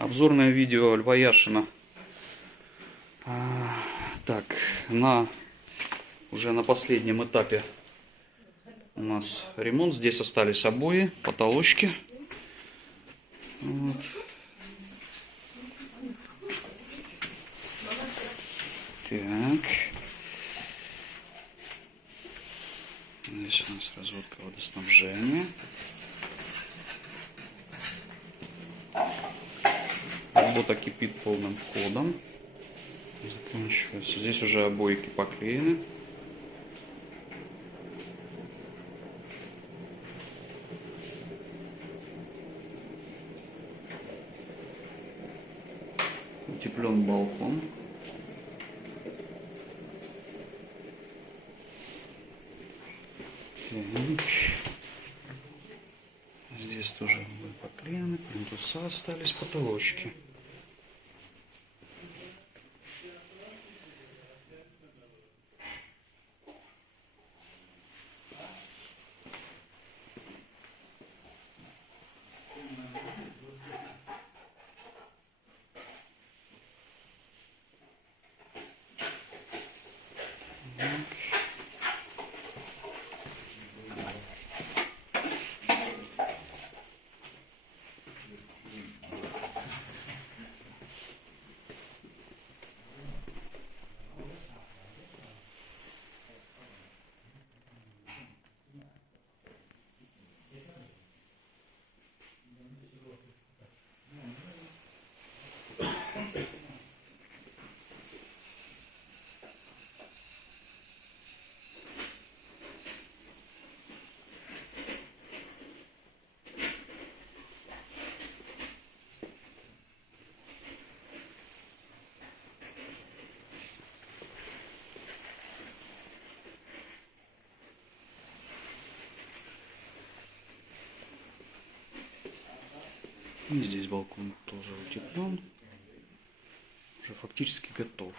Обзорное видео Льва Яшина. Так, уже на последнем этапе у нас ремонт. Здесь остались обои, потолочки. Вот. Так. Здесь у нас разводка водоснабжения. Работа кипит полным ходом. Заканчивается. Здесь уже обойки поклеены. Утеплен балкон. Так. Здесь тоже обои поклеены, плинтуса остались, потолочки. И здесь балкон тоже утеплен, уже фактически готов.